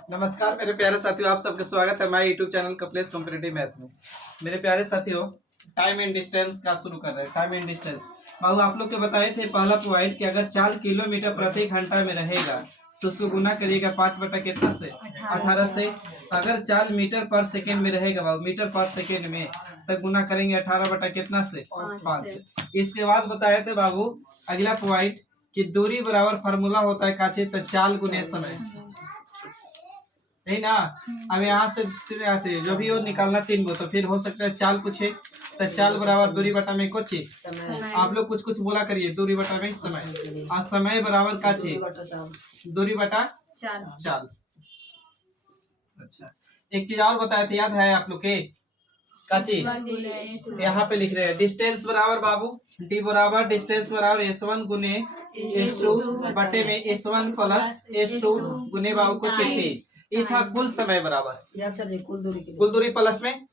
नमस्कार मेरे प्यारे साथियों, आप सबका स्वागत है हमारे यूट्यूब चैनल कपलेश कॉम्पिटिटिव मैथ में। मेरे प्यारे साथियों, टाइम एंड डिस्टेंस का शुरू कर रहे हैं। टाइम एंड डिस्टेंस बाबू आप लोग के बताए थे पहला पॉइंट कि अगर 4 किलोमीटर प्रति घंटा में रहेगा तो उसको गुना करिएगा 5 बटा कितना से 18 से। अगर 4 मीटर पर सेकेंड में रहेगा बाबू, मीटर पर सेकेंड में, तो गुना करेंगे 18 बटा कितना से 5 से। इसके बाद बताए थे बाबू अगला पॉइंट कि दूरी बराबर फार्मूला होता है काचे तो चाल गुने समय, नहीं ना। अब यहाँ से आते जो भी हो निकालना 3 गो, तो फिर हो सकता है चाल पूछे तो चाल बराबर दूरी बटा में कुछ आप लोग कुछ कुछ बोला करिए। दूरी बटा में समय और समय बराबर का दूरी बटा चाल। अच्छा, एक चीज और बताया थे, याद है आप लोग के काची? यहाँ पे लिख रहे हैं डिस्टेंस बराबर बाबू, डी बराबर डिस्टेंस बराबर S1 गुने S2 बटे में S1 प्लस S2 गुने बाबू को चिट्ठी। ये था कुल समय बराबर कुल दूरी प्लस में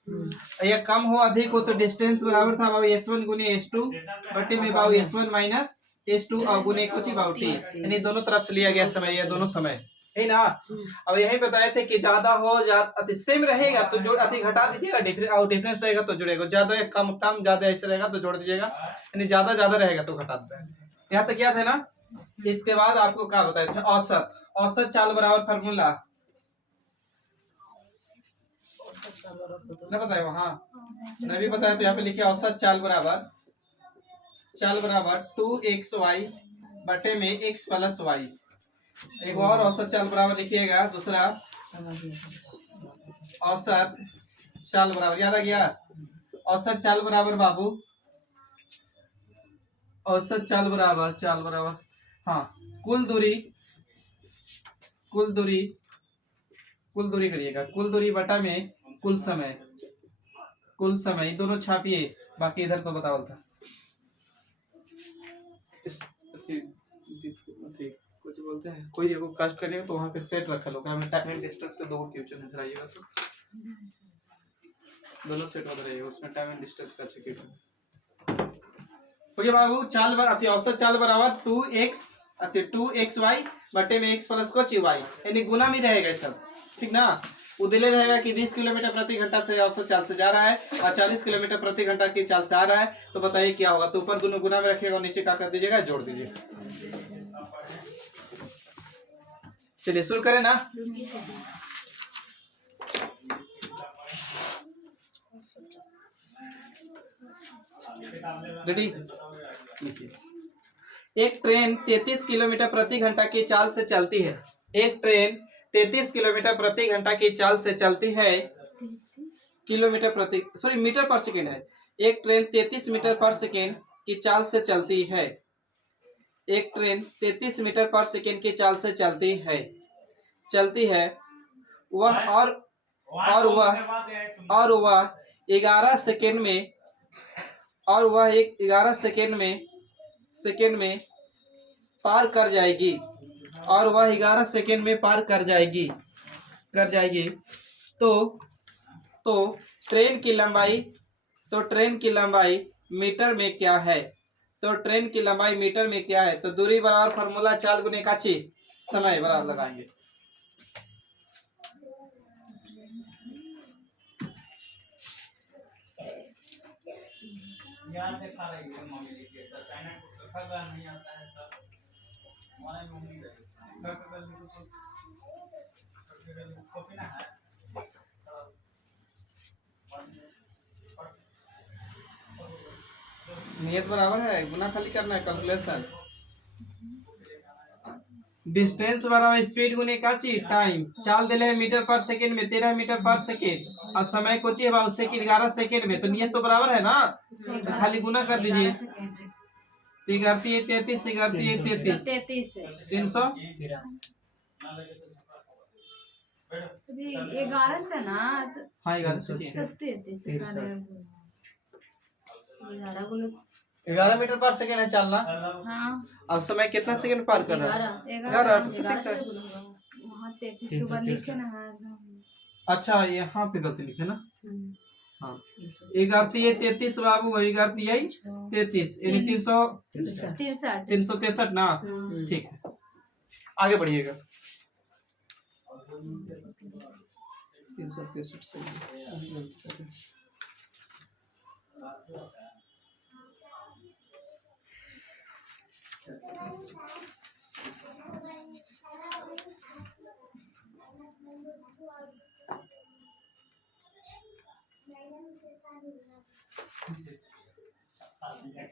या कम हो अधिक हो तो डिस्टेंस बराबर था बाबू S1 गुने S2 बटे में बाबू S1 माइनस S2 और गुने को बाबू टी, यानी दोनों तरफ से लिया गया समय, या दोनों समय है ना। अब यही बताए थे कि ज्यादा हो अति सेम रहेगा तो जोड़ अति घटा दीजिएगा, डिफरेंस रहेगा तो जुड़ेगा, ज्यादा कम कम ज्यादा ऐसे रहेगा तो जोड़ दीजिएगा, यानी ज्यादा ज्यादा रहेगा तो घटा दीजिएगा। यहाँ तक याद है ना। इसके बाद आपको क्या बताए थे, औसत। औसत चाल बराबर फार्मूला न बताए वहाँ, मैं भी बताया तो यहाँ पे लिखे औसत चाल बराबर 2xy बटे में x प्लस वाई। एक और औसत चाल बराबर लिखिएगा, दूसरा औसत चाल बराबर, याद आ गया? औसत चाल बराबर बाबू, औसत चाल बराबर हाँ कुल दूरी करिएगा, कुल दूरी बटा में कुल समय दोनों छापिए, बाकी इधर तो बताओ था। कुछ बोलते हैं कोई एगो कास्ट करिएगा तो वहाँ पे सेट रखा लो, टाइम एंड डिस्टेंस के दो क्वेश्चन इधर आइएगा तो दोनों सेट होता रहेगा, उसमें टाइम एंड डिस्टेंस का चेक ओके बाबू। चाल बर औसत चाल बराबर 2xy बटे में x प्लस कुछ y, यानी गुना में रहेगा सब, ठीक ना। उदले रहेगा कि 20 किलोमीटर प्रति घंटा से औसत चाल से जा रहा है और 40 किलोमीटर प्रति घंटा की चाल से आ रहा है, तो बताइए क्या होगा। तो ऊपर दोनों गुना में रखिएगा और नीचे क्या कर दीजिएगा, जोड़ दीजिएगा। चलिए शुरू करें ना। रेडी, एक ट्रेन 33 किलोमीटर प्रति घंटा की चाल से चलती है। एक ट्रेन 33 किलोमीटर प्रति घंटा की चाल से चलती है। मीटर पर सेकेंड है। एक ट्रेन 33 मीटर पर सेकेंड की चाल से चलती है। एक ट्रेन 33 मीटर पर सेकेंड की चाल से चलती है वह और वह 11 सेकेंड में और वह 11 सेकेंड में पार कर जाएगी और वह 11 सेकेंड में पार कर जाएगी तो ट्रेन की लंबाई मीटर में क्या है? तो ट्रेन की लंबाई मीटर में क्या है? तो दूरी बराबर फार्मूला चाल गुने काची समय बराबर लगाएंगे। देखा रही है मम्मी लिखी है, चाइना को खबर नहीं आता है तो हमारे मम्मी कॉपी ना है। नियत बराबर है, गुना खाली करना है, कैलकुलेशन। डिस्टेंस बराबर स्पीड गुने का चीज टाइम। चाल दिले मीटर पर सेकेंड में 13 मीटर पर सेकेंड और समय को चाहिए 11 सेकेंड में, तो नियत तो बराबर है ना, तो खाली गुना कर दीजिए। 33 300 11 से ना। हाँ 11 से 11 मीटर पर सेकेंड है चलना। हाँ। अब समय कितना सेकेंड पार कर रहा है? 11। अच्छा यहाँ पे गलती लिखे ना। हाँ 33 बाबू, वही 33 यानी 363 ना। ठीक है, आगे बढ़िएगा। 363 सेकंड।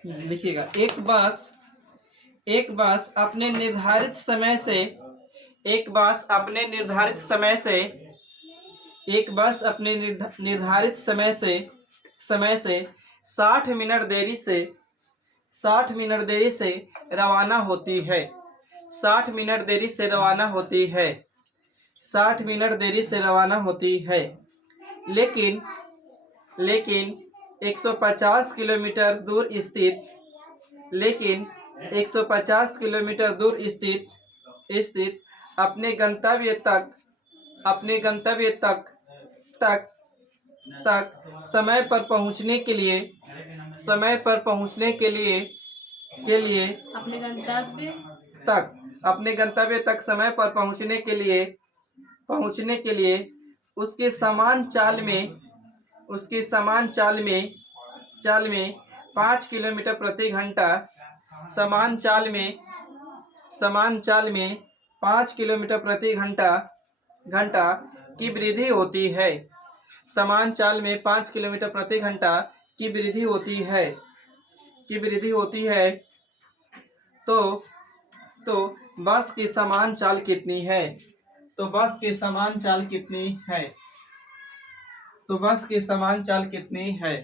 लिखिएगा, एक बस अपने निर्धारित समय से एक बस अपने निर्धारित समय से एक बस अपने निर्धारित समय से 60 मिनट देरी से 60 मिनट देरी से रवाना होती है। 60 मिनट देरी से रवाना होती है। 60 मिनट देरी से रवाना होती है। लेकिन 150 किलोमीटर दूर स्थित लेकिन 150 किलोमीटर दूर स्थित अपने गंतव्य तक समय पर पहुंचने के लिए अपने गंतव्य तक समय पर पहुंचने के लिए उसके समान चाल में 5 किलोमीटर प्रति घंटा समान चाल में 5 किलोमीटर प्रति घंटा की वृद्धि होती है। समान चाल में 5 किलोमीटर प्रति घंटा की वृद्धि होती है। तो बस की समान चाल कितनी है? तो बस की समान चाल कितनी है?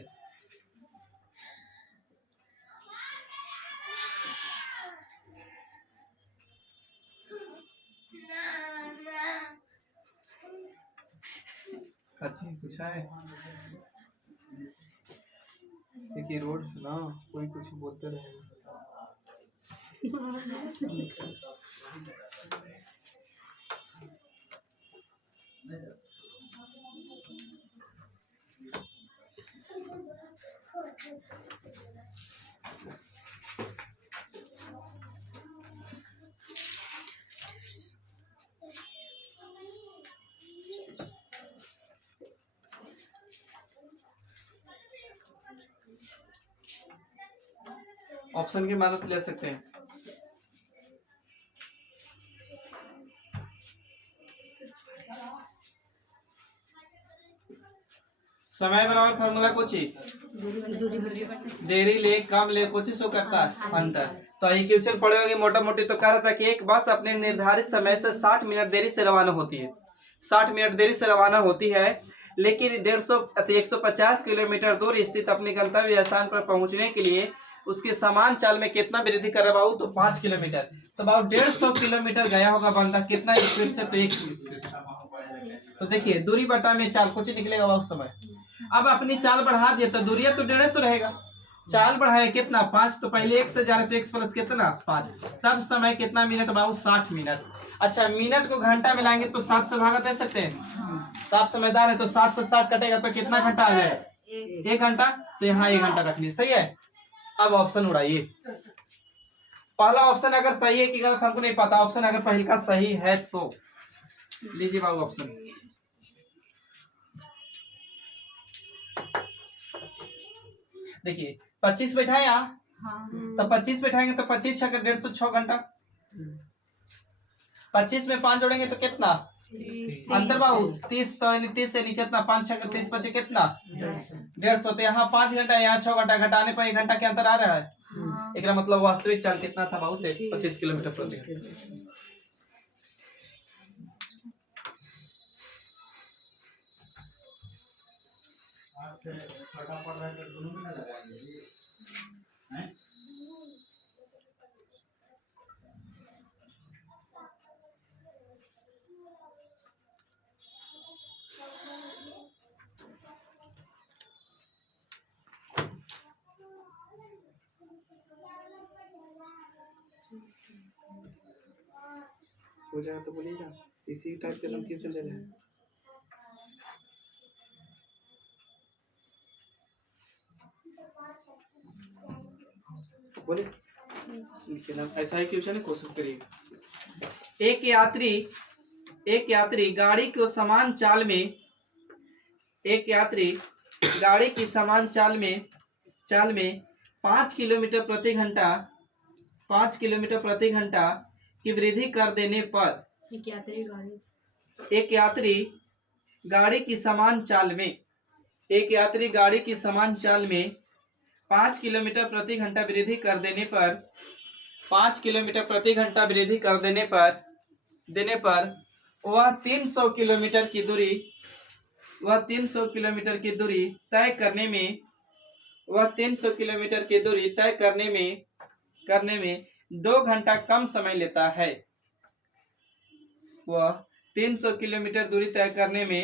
अच्छा पूछा है। देखिए रोड ना कोई कुछ बोलते रहेगा। ऑप्शन की मदद ले सकते हैं। समय बराबर फार्मूला कुछ ही देरी ले कम ले कुछ सो करता अंतर। तो इक्वेशन पढ़े होंगे मोटा मोटी। तो कह रहा था कि एक बस अपने निर्धारित समय से 60 मिनट देरी से रवाना होती है। 60 मिनट देरी से रवाना होती है, लेकिन 150 किलोमीटर दूर स्थित अपने गंतव्य स्थान पर पहुंचने के लिए उसके समान चाल में कितना वृद्धि कर बाबू? तो 5 किलोमीटर। तो बाबू 150 किलोमीटर गया होगा बंदा कितना स्पीड से? तो 1 स्पीड। तो देखिए दूरी बटा में चाल कुछ निकलेगा बाबू समय। अब अपनी चाल बढ़ा दिया तो दूरिया तो 150 रहेगा। चाल बढ़ाए कितना? 5। तो पहले 1 से जा रहे तो x प्लस कितना? 5। तब समय कितना मिनट बाबू? 60 मिनट। अच्छा मिनट को घंटा में लाएंगे तो 60 से भागा दे सकते हैं। तो आप समझदार है। तो 60 से 60 कटेगा तो कितना घंटा आ जाएगा? 1 घंटा। तो यहाँ 1 घंटा रखनी सही है। अब ऑप्शन उड़ाइए। पहला ऑप्शन अगर सही है कि गलत हमको नहीं पता। ऑप्शन अगर पहले का सही है तो लीजिए बाबू ऑप्शन। देखिए 25 बैठाए यहाँ। तो 25 बैठाएंगे तो 25 छक्का 150 घंटा। 25 में 5 जोड़ेंगे तो कितना अंतर बाबू? 30। तो 30 से नहीं कितना? 5 छक्का 30 बचे कितना? 150। तो यहाँ 5 घंटा यहाँ 6 घंटा घटाने पर 1 घंटा के अंतर आ रहा है। एक मतलब वास्तविक चाल कितना था बाबू? 25 किलोमीटर प्रति घंटा। हो जाएगा तो बोलिएगा। इसी टाइप के नाम क्यों चल रहे हैं? बोले ऐसा ही क्वेश्चन है, कोशिश करिए। एक यात्री गाड़ी को समान चाल में एक यात्री गाड़ी की समान चाल में 5 किलोमीटर प्रति घंटा 5 किलोमीटर प्रति घंटा की वृद्धि कर देने पर एक यात्री गाड़ी की समान चाल में 5 किलोमीटर प्रति घंटा वृद्धि कर देने पर 5 किलोमीटर प्रति घंटा वृद्धि कर देने पर वह 300 किलोमीटर की दूरी तय करने में 2 घंटा कम समय लेता है। वह 300 किलोमीटर दूरी तय करने में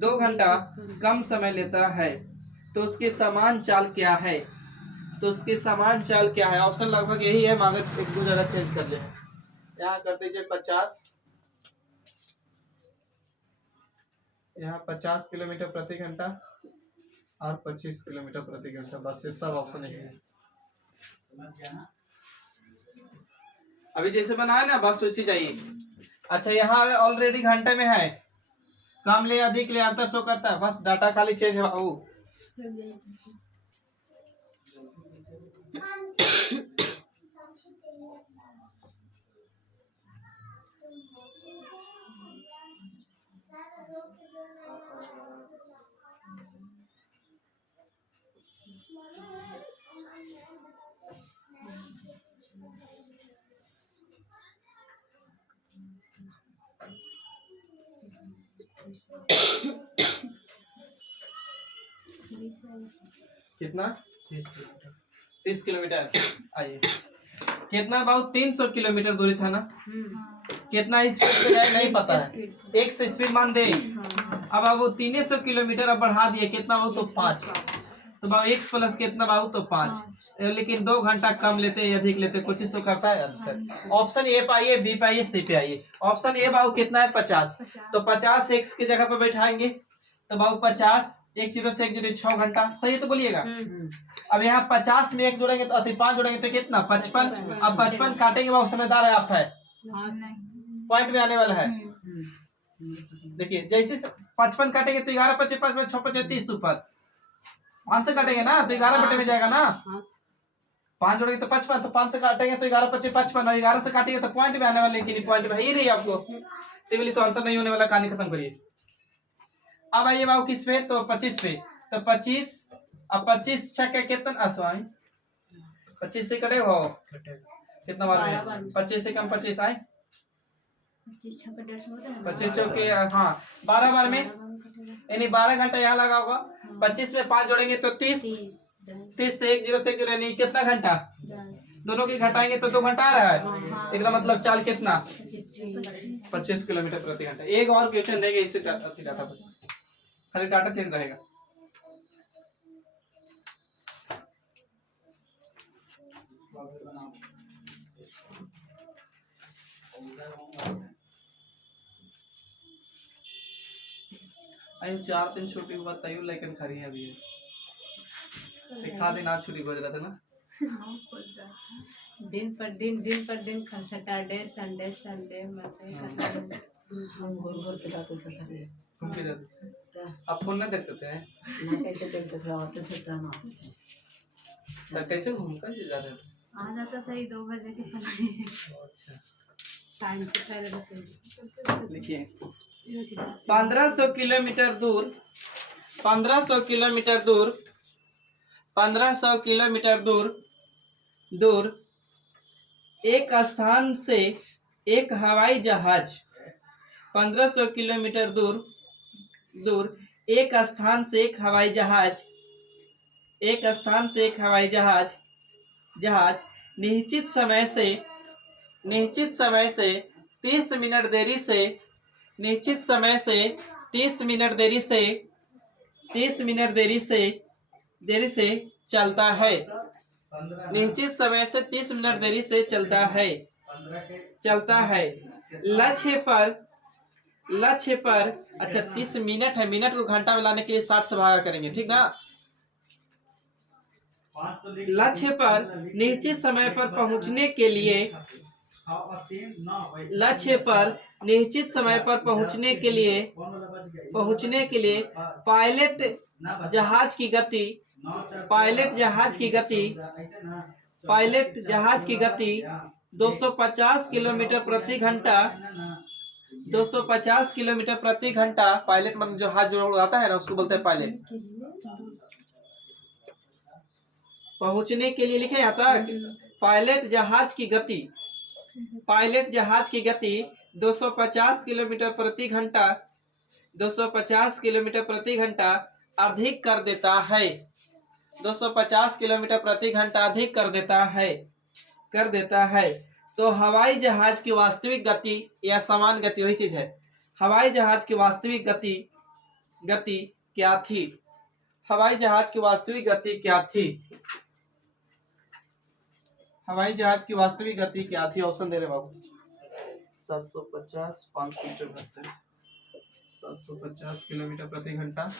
2 घंटा कम समय लेता है। तो उसकी समान चाल क्या है? ऑप्शन लगभग यही है, मगर एक दो जगह चेंज कर ले। यहाँ कर दीजिए 50, यहाँ 50 किलोमीटर प्रति घंटा और 25 किलोमीटर प्रति घंटा। बस ये सब ऑप्शन यही है। अभी जैसे बनाया ना, बस वैसे जाइए। अच्छा, यहाँ ऑलरेडी घंटे में है, कम ले अधिक ले अंतर शो करता है, बस डाटा खाली चेंज हो। कितना? 30 किलोमीटर। आइए, कितना बाबू? 300 किलोमीटर दूरी था ना। कितना स्पीड से गए नहीं पता है, 1 से स्पीड मान दे। अब बाबू 300 किलोमीटर अब बढ़ा दिए, कितना बाबू? तो 5। तो बाबू x प्लस कितना बाबू? तो 5। लेकिन 2 घंटा कम लेते या अधिक लेते, कुछ इसको करता है अंतर। ऑप्शन ए पे आइए, बी पे आइए, सी पे आइए। ऑप्शन ए बाबू कितना है? 50। तो 50 x की जगह पर बैठाएंगे, तो बाबू 50 1 0 से 1 0 6 घंटा। सही तो बोलिएगा। अब यहाँ 50 में 1 जोड़ेंगे तो 5 जोड़ेंगे तो कितना? 55। अब 55 काटेंगे बाबू, समझदार है आप, है पॉइंट में आने वाला है। देखिए, जैसे 55 काटेंगे तो 11 25 5 6 25 30 ऊपर 5 से काटेंगे ना, तो 11 बटे में जाएगा ना। 5 जोड़ेंगे तो 55, तो 5 से काटेंगे तो 11 25 55, और 11 से काटेंगे तो पॉइंट में आने वाले, लेकिन पॉइंट में ही नहीं आपको, तो आंसर नहीं होने वाला। कहानी खत्म करिए। अब आइए बाबू किस पे? तो 25 पे। तो 25, अब 25 छक्के कितना? 25 से कटे हो कितना बार में? 25 से कम 25 आए, 25 चौके, हाँ 12 बार में, यानी 12 घंटा यहाँ लगा होगा। 25 में 5 जोड़ेंगे तो 30 तो 1 0 से 1 0, यानी कितना घंटा? दोनों की घटाएंगे तो 2 घंटा आ रहा है। एक मतलब चाल कितना? 25 किलोमीटर प्रति घंटा। एक और क्वेश्चन देंगे इससे डाटा पर, खाली डाटा चेंज रहेगा। आयु 4 दिन छुट्टी हुआ तयू, लेकिन खरी है अभी दिखा दिन आज छुट्टी बोल रहा था ना। दिन पर दिन सैटरडे संडे मंडे हम घूर के जाते थे सर। घूम के जाते थे, आप फोन ना देखते थे? ना कैसे देखते थे, आते थे तब आते थे। तो कैसे घूम कर जा रहे थे? आ जाता था 2 बजे के पहले। अच्छा, टाइम से पहले रहते। लिखिए 1500 किलोमीटर दूर 1500 किलोमीटर दूर 1500 किलोमीटर दूर एक स्थान से एक हवाई जहाज 1500 किलोमीटर दूर एक स्थान से एक हवाई जहाज निश्चित समय से 30 मिनट देरी से 30 मिनट देरी से चलता है। निश्चित समय से 30 मिनट देरी से चलता है। लक्ष्य पर अच्छा 30 मिनट है, मिनट को घंटा में लाने के लिए 60 से भागा करेंगे, ठीक ना। लक्ष्य पर निश्चित समय पर पहुंचने के लिए लक्ष्य पर निश्चित समय पर पहुंचने के लिए पायलट जहाज की गति पायलट जहाज की गति 250 किलोमीटर प्रति घंटा 250 किलोमीटर प्रति घंटा। पायलट मतलब जो हाथ जो उड़ाता है ना उसको बोलते हैं पायलट। पहुंचने के लिए लिखे यहाँ तक पायलट जहाज की गति 250 किलोमीटर प्रति घंटा 250 किलोमीटर प्रति घंटा अधिक कर देता है। 250 किलोमीटर प्रति घंटा अधिक कर देता है। तो हवाई जहाज की वास्तविक गति या समान गति वही चीज है। हवाई जहाज की वास्तविक गति क्या थी? हवाई जहाज की वास्तविक गति क्या थी? हवाई जहाज की वास्तविक गति क्या थी? ऑप्शन दे रहे बाबू। 750 574 750 किलोमीटर प्रति घंटा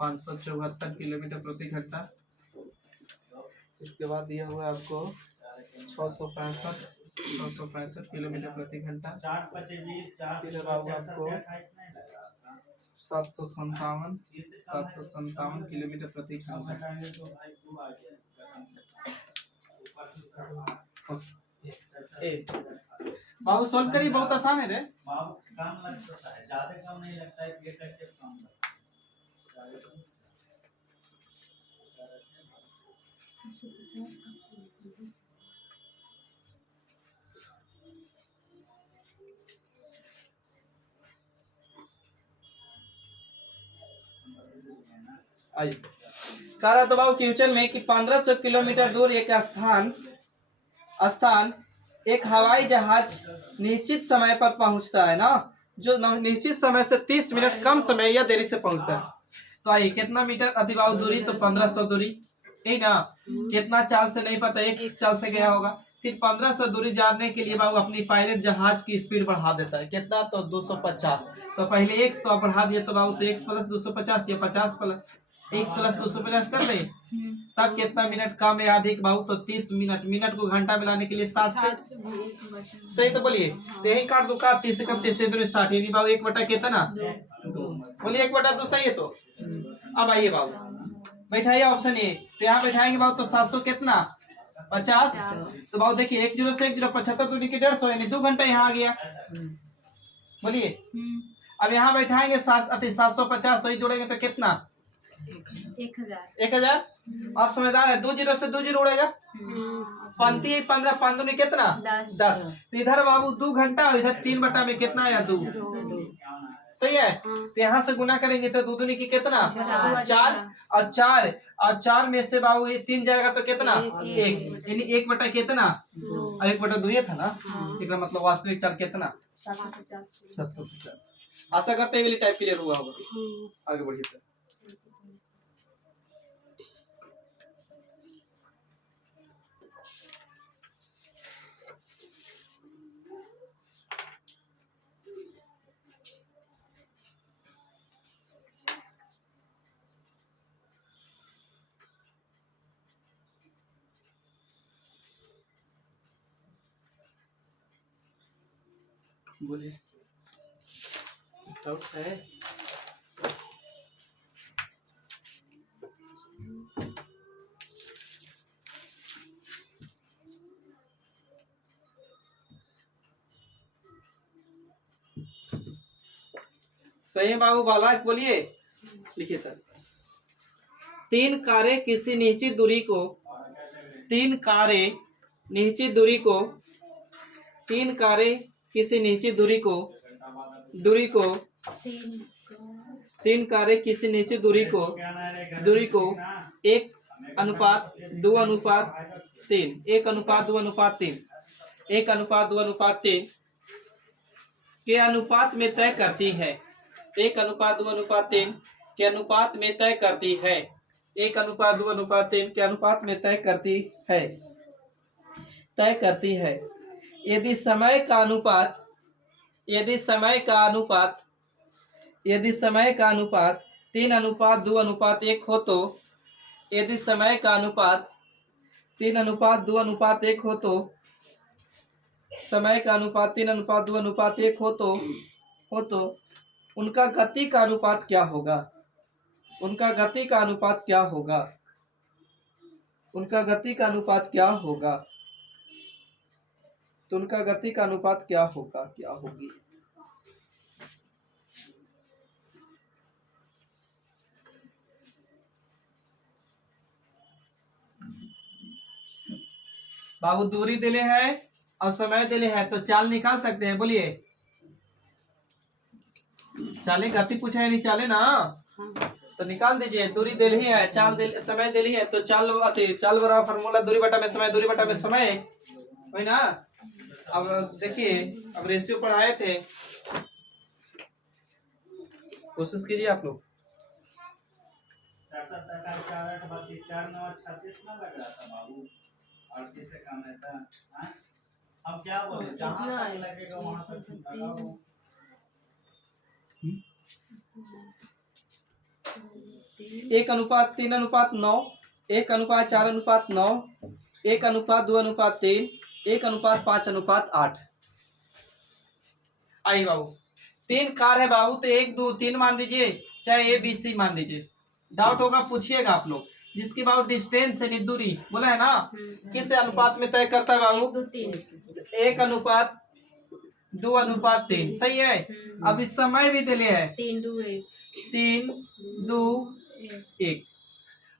574 किलोमीटर प्रति घंटा। इसके बाद दिया हुआ है आपको 665 किलोमीटर प्रति घंटा। फिर बाबू आपको 757 किलोमीटर प्रति घंटा। बाबू सोल्व करिए, बहुत आसान है रे। ज्यादा कम नहीं लगता है, कम आइए कह रहा तो बाबू क्वेश्चन में कि 1500 किलोमीटर दूर एक स्थान एक हवाई जहाज निश्चित समय पर पहुंचता है ना, जो निश्चित समय से 30 मिनट कम समय या देरी से पहुंचता है। तो आइए कितना मीटर अति बाबू दूरी? तो 1500 दूरी, यही ना। कितना चाल से नहीं पता, एक चाल से गया होगा। फिर 1500 दूरी जानने के लिए बाबू अपनी पायलट जहाज की स्पीड बढ़ा देता है। कितना? तो 250। तो पहले x तो बढ़ा दिया, तो बाबू तो x प्लस 250 या 50 प्लस x प्लस 250 कर ले। तब कितना मिनट कम या अधिक बाबू? तो 30 मिनट। मिनट को घंटा मिलाने के लिए 60 से सही तो बोलिए। तो यही काट दो, 30 से कम 30 60, यानी बाबू 1/, कितना? 2। बोलिए 1/2 सही है। तो अब आइए बाबू बैठाइए ऑप्शन ए। तो यहाँ बैठाएंगे बाबू तो 700 कितना? 50। तो बाबू देखिए 1 0 से 1 0 75 दूरी की 150, यानी 2 घंटा यहाँ आ गया। बोलिए अब यहाँ बैठाएंगे 750 सही जोड़ेंगे तो कितना? 1000। आप समझदार है। 2 0 से 2 0 उड़ेगा। 15 5 दूनी कितना? 10। तो इधर बाबू 2 घंटा, इधर 3/, में कितना या 2 सही है। तो यहाँ से गुना करेंगे तो 2 दूनी की कितना? 4 और 4 में से बाबू 3 जाएगा तो कितना? 1, यानी 1/, कितना? और 1/2 ये था ना। इसका मतलब वास्तविक चाल कितना? 750। आशा करते हैं टाइप क्लियर हुआ होगा। आगे बढ़िए सर। बोलिए डाउट है? सही है बाबू बालक, बोलिए। लिखिए तब। 3 कारें किसी निश्चित दूरी को 3 कारें किसी निश्चित दूरी को 1:2:3 के अनुपात में तय करती है। 1:2:3 के अनुपात में तय करती है। 1:2:3 के अनुपात में तय करती है। यदि समय का अनुपात 3:2:1 हो तो यदि समय का अनुपात 3:2:1 हो तो समय का अनुपात 3:2:1 हो तो उनका गति का अनुपात क्या होगा? उनका गति का अनुपात क्या होगा? उनका गति का अनुपात क्या होगा? तो उनका गति का अनुपात क्या होगा, क्या होगी? बाबू दूरी दिले है और समय दिले है, तो चाल निकाल सकते हैं, बोलिए। चाले गति पूछा है, नहीं चाले ना, तो निकाल दीजिए। दूरी दिल ही है, चाल दिल, समय दिल ही है, तो चाल चाल बराबर फार्मूला दूरी बटा में समय, दूरी बटा में समय, वही ना। अब देखिए, अब रेशियो पढ़ाए थे, कोशिश कीजिए आप लोग। 4 ना लग रहा था बाबू, 38 से कम है था। हाँ? अब क्या बोले, जहाँ तक लगेगा वहाँ तक लगाओ। 1:3:9, 1:4:9, 1:2:3, 1:5:8। आई बाबू, 3 कार है बाबू, तो 1 2 3 मान दीजिए, चाहे ABC मान दीजिए। डाउट होगा पूछिएगा आप लोग। जिसकी बाबू डिस्टेंस है, दूरी बोला है ना, किस अनुपात में तय करता है बाबू? 1:2:3, सही है। अब इस समय भी दिले है 3 2 1।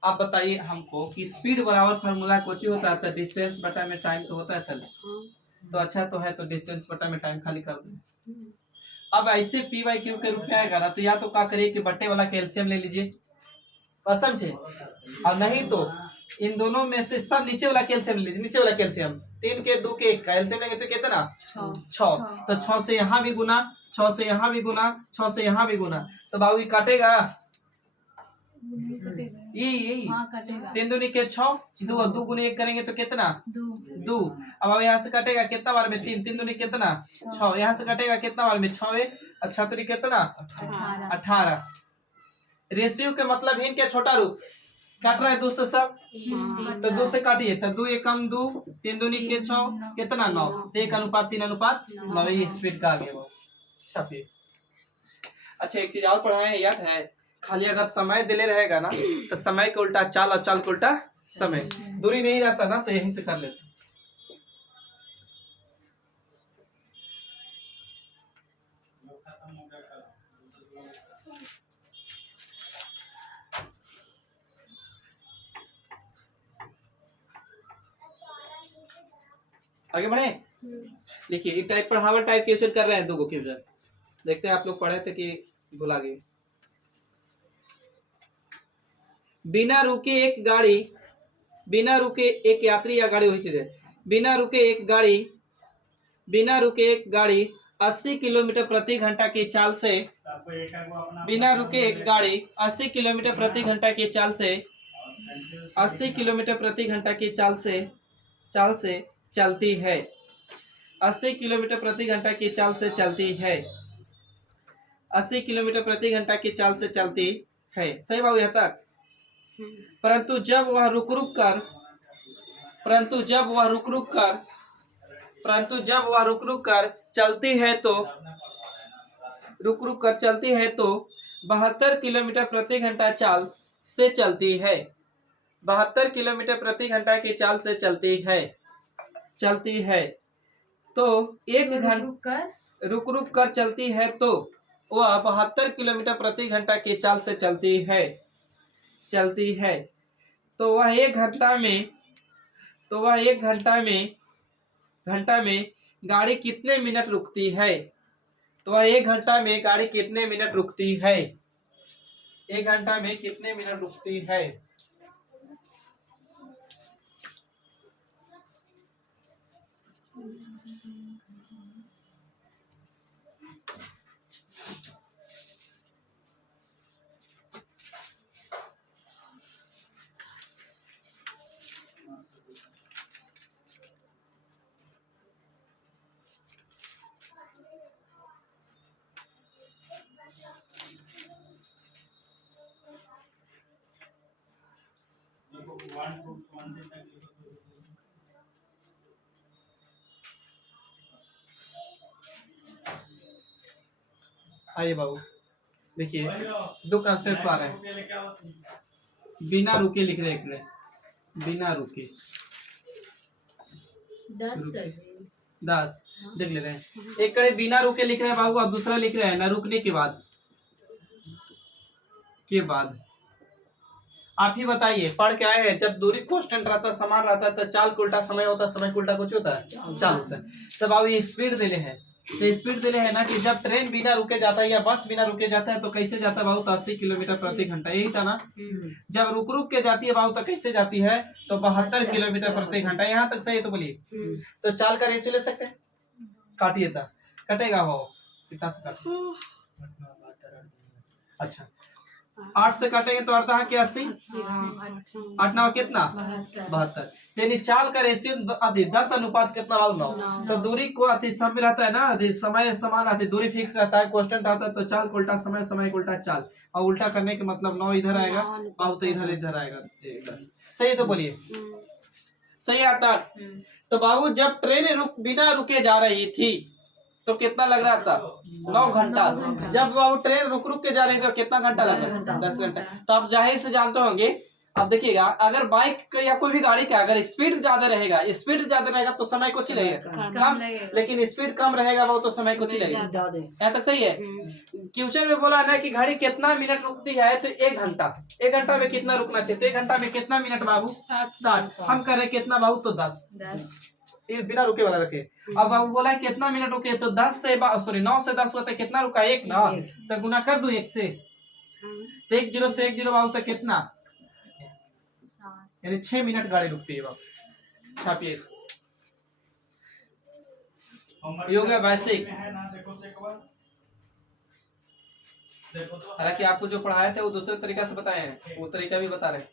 आप बताइए हमको कि स्पीड बराबर फार्मूला कुछ होता है, तो डिस्टेंस बटा में टाइम तो होता है सर। तो अच्छा तो है, तो डिस्टेंस बटा में टाइम खाली कर दो। अब ऐसे P/Q के रूप में आएगा ना, तो या तो क्या करिए कि बट्टे वाला कैल्शियम ले लीजिए, और समझे, और नहीं तो इन दोनों में से सब नीचे वाला कैल्शियम ले लीजिए। नीचे वाला कैल्शियम 3 के 2 के 1 कैल्शियम लेंगे तो कितना? 6। तो 6 से यहाँ भी गुना, 6 से यहाँ भी गुना, 6 से यहाँ भी गुना, तो बाबू ये काटेगा। कटेगा 3 दूनी के 6, 2 2 गुने 1 करेंगे तो कितना? 2। अब यहाँ से कटेगा कितना बार में? 3 3 दूनी कितना? 6। यहाँ से कटेगा कितना बार में? 6 अच्छा तो कितना? 18। रेशियो के मतलब हिन के छोटा रूप काट रहा है 2 से सब, तो 2 से काटिए, तो 2 एकम 2, 3 दूनी के 6, कितना? 9। 1:3:9, ये स्पीड का आ गया वो। अच्छा एक चीज और पढ़ाए, याद है? खाली अगर समय दिले रहेगा ना, तो समय के उल्टा चाल और चाल के उल्टा समय। दूरी नहीं रहता ना, तो यहीं से कर लेते। आगे बढ़े। देखिए टाइप पढ़ावा टाइप क्वेश्चन कर रहे हैं, 2 क्वेश्चन देखते हैं। आप लोग पढ़े थे कि भुला गए? बिना रुके एक गाड़ी, बिना रुके एक यात्री या गाड़ी, वही चीज है। बिना रुके एक गाड़ी, बिना रुके एक गाड़ी 80 किलोमीटर प्रति घंटा की चाल से, बिना रुके एक गाड़ी 80 किलोमीटर प्रति घंटा की चाल से, 80 किलोमीटर प्रति घंटा की चाल से चलती है। 80 किलोमीटर प्रति घंटा की चाल से चलती है। 80 किलोमीटर प्रति घंटा की चाल से चलती है, सही बाबू यहाँ तक। परंतु जब वह रुक रुक कर चलती है तो 72 किलोमीटर प्रति घंटा चाल से चलती है। 72 किलोमीटर प्रति घंटा की चाल से चलती है। तो एक घंटा रुक रुक कर चलती है, तो वह 72 किलोमीटर प्रति घंटा की चाल से चलती है। तो वह एक घंटा में गाड़ी कितने मिनट रुकती है? तो वह 1 घंटा में गाड़ी कितने मिनट रुकती है? 1 घंटा में कितने मिनट रुकती है? आइए बाबू, देखिए दो कंसेप्ट आ रहे हैं। अकेले क्या होता है? बिना रुके लिख रहे हैं, बिना रुके 10 सर 10 देख ले रहे हैं। एक कड़े बिना रुके लिख रहे हैं बाबू, और दूसरा लिख रहे हैं ना रुकने के बाद। आप ही बताइए, पढ़ के आए हैं, जब दूरी कांस्टेंट रहता समान रहता है तो चाल का उल्टा समय होता है, समय का उल्टा कुछ होता है चाल होता है। तब बाबू ये स्पीड दिले है, तो स्पीड दिले है ना कि जब ट्रेन बिना रुके जाता है या बस बिना रुके जाता है तो कैसे जाता है बाबू, तो 80 किलोमीटर प्रति घंटा, यही था ना। जब रुक रुक के जाती है बाबू तो कैसे जाती है, तो 72 किलोमीटर प्रति घंटा। यहाँ तक सही है तो बोलिए। तो चाल का रेशियो ले सकते हैं, काटिए था, कटेगा वो कितना से काट, अच्छा 8 से काटेंगे तो अर्थात है कि 80, 8 9 कितना 72। यानी चाल का रेशियो 10 अनुपात कितना बाबू 9। तो दूरी को अति सब रहता है ना, समय समान रहता है, दूरी फिक्स रहता है, कांस्टेंट रहता है, तो चाल को उल्टा समय, समय को उल्टा चाल, और उल्टा करने के मतलब 9 इधर आएगा बाबू, तो इधर आएगा 10। सही तो बोलिए, सही आता। तो बाबू जब ट्रेन बिना रुके जा रही थी तो कितना लग रहा था, 9 घंटा। जब बाबू ट्रेन रुक रुक के जा रही थी तो कितना घंटा लग रहा था, 10 घंटा। तो आप जाहिर से जानते होंगे, अब देखिएगा अगर बाइक या कोई भी गाड़ी का अगर स्पीड ज्यादा रहेगा तो समय कुछ ही लगेगा कम, लेकिन स्पीड कम रहेगा वो तो समय कुछ ही लगेगा। ज्यादा यहाँ तक सही है। क्वेश्चन में बोला ना कि गाड़ी कितना मिनट रुकती है, तो 1 घंटा। 1 घंटा में कितना रुकना चाहिए, तो 1 घंटा में कितना मिनट बाबू, 60। हम कर रहे कितना बाबू, तो 10, ये बिना रुके वाला रखे। अब बाबू बोला है कितना मिनट रुके, तो 10 से 9 से 10 होता है, कितना रुका 1 ना, तो गुना कर दूं 1 से, तो 1 0 से 1 0 बाबू तो कितना, यानी 6 मिनट गाड़ी रुकती है बाबू। छापिए इसको, ये हो गया बेसिक। है ना, देखो तो एक बार देखो तो। हालांकि आपको जो पढ़ाए थे वो दूसरे तरीका से बताए हैं, वो तरीका भी बता रहे हैं।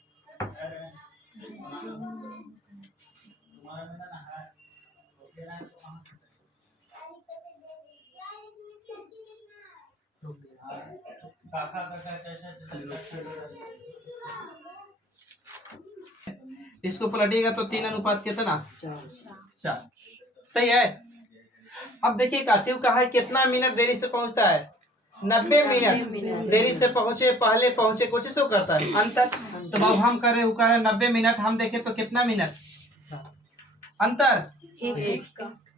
इसको पलटिएगा तो 3 अनुपात कितना, 4। सही है। अब देखिए काचिव का है कितना मिनट देरी से पहुंचता है, 90 मिनट देरी से पहुंचे, पहले पहुंचे, कुछ सो करता है अंतर। तो बाबू हम करे 90 मिनट, हम देखे तो कितना मिनट अंतर,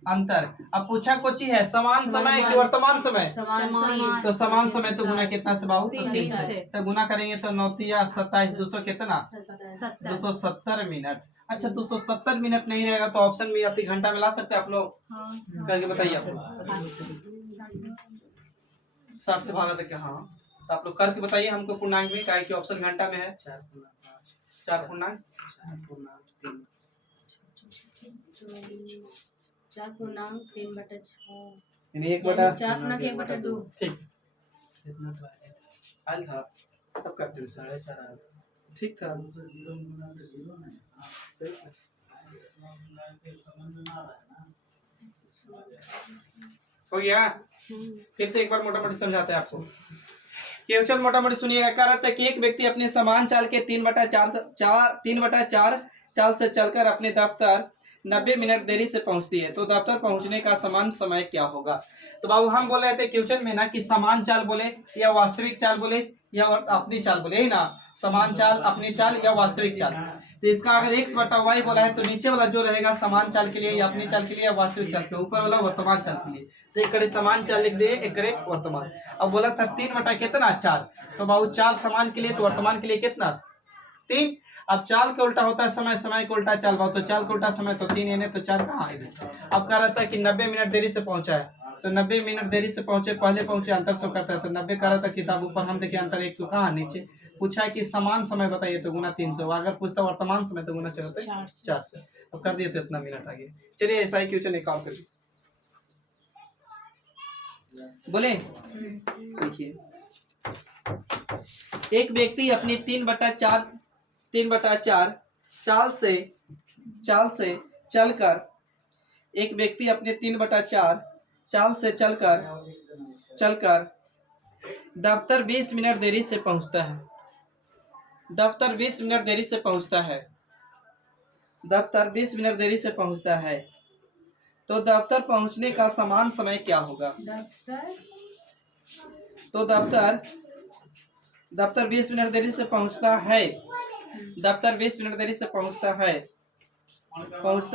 अंतर। अब पूछा कुछ है समान समय कि वर्तमान समय, तो समान समय तो गुना कितना से बाबू, तो 3 से। तो गुना करेंगे तो 9 या 27, 200 कितना, 270 मिनट। अच्छा 270 मिनट नहीं रहेगा तो ऑप्शन में अति घंटा में ला सकते हैं आप लोग, करके बताइए आप लोग। 60 से भागा था क्या, हाँ तो आप लोग करके बताइए हमको पूर्णांक में, क्या है कि ऑप्शन घंटा में है 4 पूर्णांक 3/6 यानी 1/4 1/2। ठीक, इतना तो आयल था तब करते हैं 4.5 ठीक था। हो गया। फिर से एक बार मोटा मोटी समझाते हैं आपको। केवल मोटा मोटी सुनिएगा। कह रहा था कि एक व्यक्ति अपने समान चाल के 3/4 चाल से चलकर अपने दफ्तर 90 मिनट देरी से पहुंचती है, तो दफ्तर पहुंचने का समान समय क्या होगा। तो बाबू हम बोल रहे थे क्वेश्चन में ना कि समान चाल बोले या वास्तविक चाल बोले या अपनी चाल बोले, ही ना, समान चाल, अपनी चाल या वास्तविक चाल। तो इसका अगर x/y बोला है तो नीचे वाला जो रहेगा समान चाल के लिए या अपनी चाल के लिए या वास्तविक चाल के, ऊपर वाला वर्तमान चाल के लिए। तो एक करे समान चाल लिख दिए, एक करे वर्तमान। अब बोला था 3/4, तो बाबू चाल समान के लिए तो वर्तमान के लिए कितना 3। अब चाल का उल्टा होता है समय, समय का उल्टा चाल, तो चाल का उल्टा समय तो 3 यानी तो 4 कहाँ है। अब कह रहा था कि 90 मिनट देरी से पहुंचा है, तो 90 मिनट देरी से पहुंचे, पहले पहुंचे, अंतर सो करता है, तो 90 कह रहा था किताब ऊपर, हम देखे अंतर 1 तो कहाँ नीचे। पूछा है कि समान समय बताइए तो गुना 300, अगर पूछता वर्तमान समय तो गुना 4 से। अब कर दिए तो इतना मिनट आगे। चलिए ऐसा ही क्वेश्चन एक और करिए, बोले देखिए। एक व्यक्ति अपनी 3/4 चाल से चलकर, एक व्यक्ति अपने 3/4 चाल से चलकर दफ्तर 20 मिनट देरी से पहुंचता है। दफ्तर 20 मिनट देरी से पहुंचता है। दफ्तर 20 मिनट देरी से पहुंचता है, तो दफ्तर पहुंचने का समान समय क्या होगा। तो दफ्तर दफ्तर 20 मिनट देरी से पहुंचता है। दफ्तर 20 मिनट देरी से पहुंचता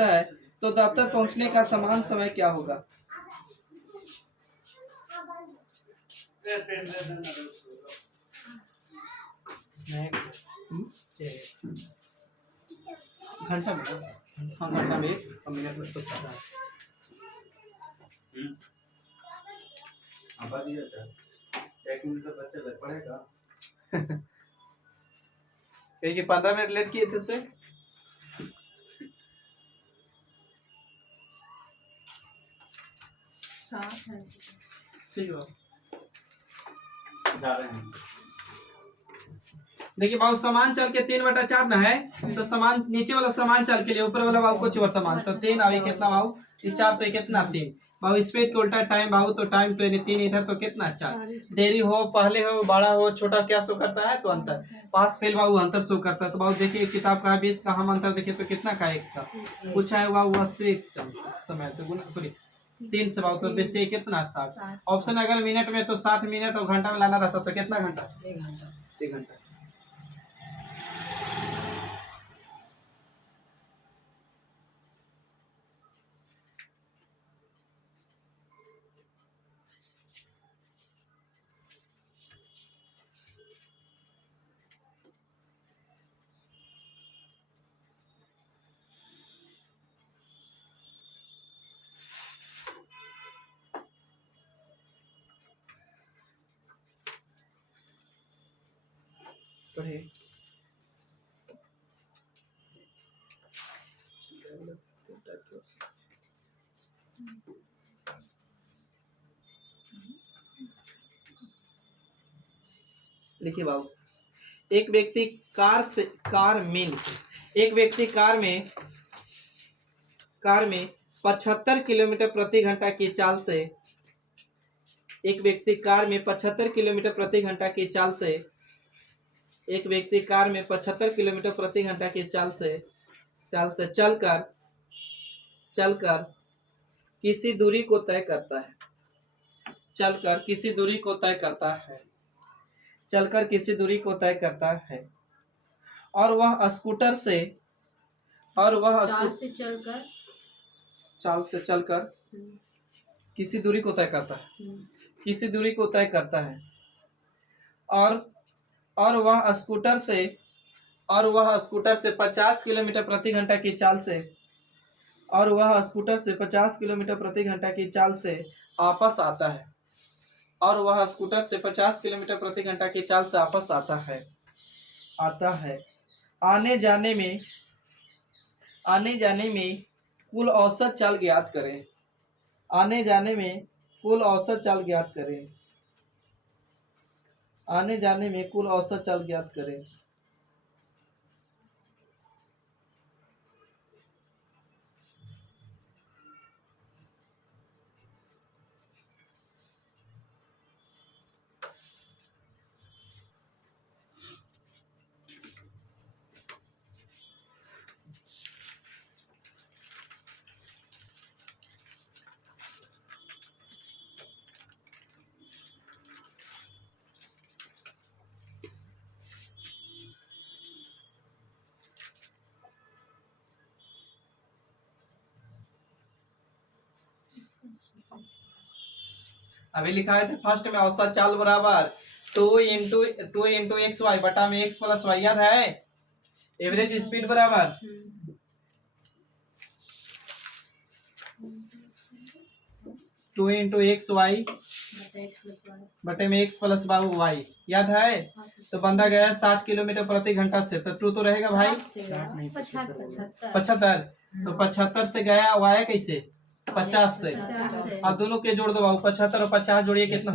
है तो दफ्तर पहुंचने का समान समय क्या होगा? घंटा में, हाँ घंटा में 1 और मिनट में तो सारा है। आबादी है 1 मिनट का बच्चा लग पड़ेगा। क्योंकि 15 मिनट लेट किए थे उसे। साथ है। ठीक है, जा रहे हैं। देखिए बाबू सामान चल के 3/4 ना है, तो सामान नीचे वाला सामान चल के लिए ऊपर वाला बाबू कुछ वर्तमान तो 3 आवे कितना बाबू? ये 4 तो ये कितना 3 बाबू। स्पीड के उल्टा टाइम बाबू, तो टाइम तो यानी 3 इधर तो कितना 4। देरी हो, पहले हो, बड़ा हो, छोटा क्या शो करता है? तो अंतर। पास फेल बाबू अंतर शो करता है। तो बाबू देखिए किताब का 20 का, हम अंतर देखिए तो कितना का 1 का पूछा है बाबू। वास्तविक समय तो गुना सॉरी 3 से बाबू तो बेचते कितना 60। ऑप्शन अगर मिनट में तो 60 मिनट और घंटा में लाना रहता तो कितना घंटा? 1 घंटा। 1 घंटा। पढ़िए। देखिए बाबू, एक व्यक्ति कार में 75 किलोमीटर प्रति घंटा की चाल से एक व्यक्ति कार में 75 किलोमीटर प्रति घंटा की चाल से एक व्यक्ति कार में 75 किलोमीटर प्रति घंटा की चाल से चलकर किसी दूरी को तय करता है। चलकर किसी दूरी को तय करता है। चलकर किसी दूरी को तय करता है और वह स्कूटर से चाल से चलकर किसी दूरी को तय करता है। किसी दूरी को तय करता है और वह स्कूटर से 50 किलोमीटर प्रति घंटा की चाल से और वह स्कूटर से 50 किलोमीटर प्रति घंटा की चाल से आपस आता है। और वह स्कूटर से 50 किलोमीटर प्रति घंटा की चाल से आपस आता है। आने जाने में कुल औसत चाल ज्ञात करें। आने जाने में कुल औसत चाल ज्ञात करें। आने जाने में कुल औसत चाल ज्ञात करें। अभी लिखा है फर्स्ट में औसत चाल बराबर 2 × XY बटा में x + y याद है। एवरेज स्पीड बराबर 2 × XY बटे में x + y याद है। तो बंदा गया 60 किलोमीटर प्रति घंटा से, तो ट्रू तो रहेगा भाई 75। तो 75 से गया y कैसे 50 से। अब दोनों के जोड़ दो बाबू, 75 और 50 जोड़िए कितना?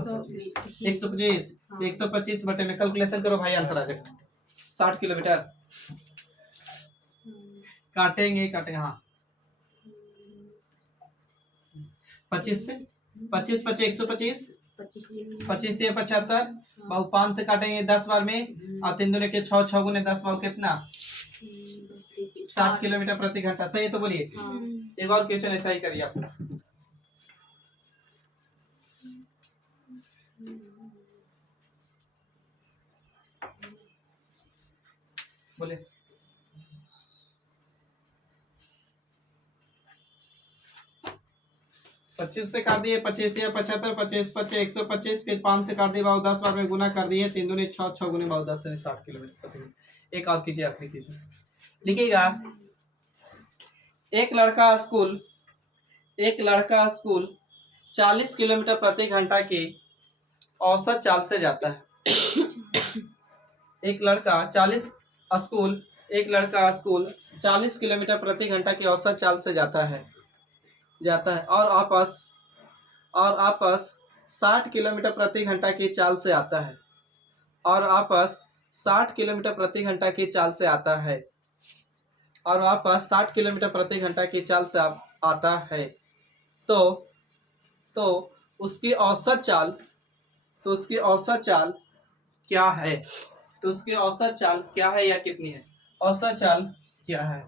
125। 125 बटे में कैलकुलेशन करो भाई, आंसर आ जाएगा 60 किलोमीटर। काटेंगे हाँ 25 से 25 × 125 25 × 75 बाबू 5 से काटेंगे 10 बार में और 3 दूने के 6 6 × 10 बाबू कितना 60 किलोमीटर प्रति घंटा। सही है तो बोलिए। एक और क्वेश्चन ऐसा ही करिए आप। बोले। पच्चीस से काट दिए, 25 दिया 75, 25 25 125, फिर 5 से काट दिए बाबू 10 बार में गुना कर दिए, 3 दूनी 6, 6 गुने बाबू 10 यानी 60 किलोमीटर प्रति घंटा। एक और कीजिए, आखिरी कीजिए, लिखिएगा। एक लड़का स्कूल 40 किलोमीटर प्रति घंटा की औसत चाल से जाता है। एक लड़का स्कूल 40 किलोमीटर प्रति घंटा की औसत चाल से जाता है और आपस 60 किलोमीटर प्रति घंटा की चाल से आता है और वापस 60 किलोमीटर प्रति घंटा की चाल से आता है और वापस 60 किलोमीटर प्रति घंटा की चाल से आता है। तो उसकी औसत चाल क्या है? तो उसकी औसत चाल क्या है या कितनी है? औसत चाल क्या है?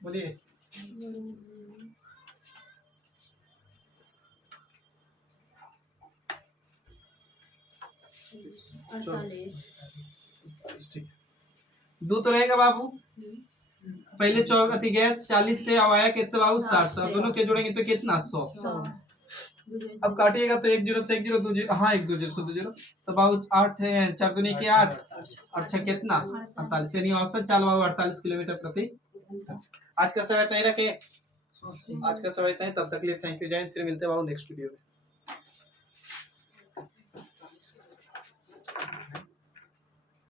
बोलिए। ठीक, दो तो रहेगा बाबू। पहले 40 गया 40 से, अब आया कितने बाबू 60 से, दोनों के जोड़ेंगे तो कितना 100। अब काटिएगा तो 1 0 से 1 0 2 0, हाँ 1 2 0 से 2 0, तो बाबू 8 है, 4 दूनी के 8 और 6 कितना 48, यानी औसत चाल बाबू 48 किलोमीटर प्रति। आज का समय तय रखे, आज का समय तय। तब तक लिए थैंक यू, जय हिंद। फिर मिलते हैं बाबू नेक्स्ट वीडियो में।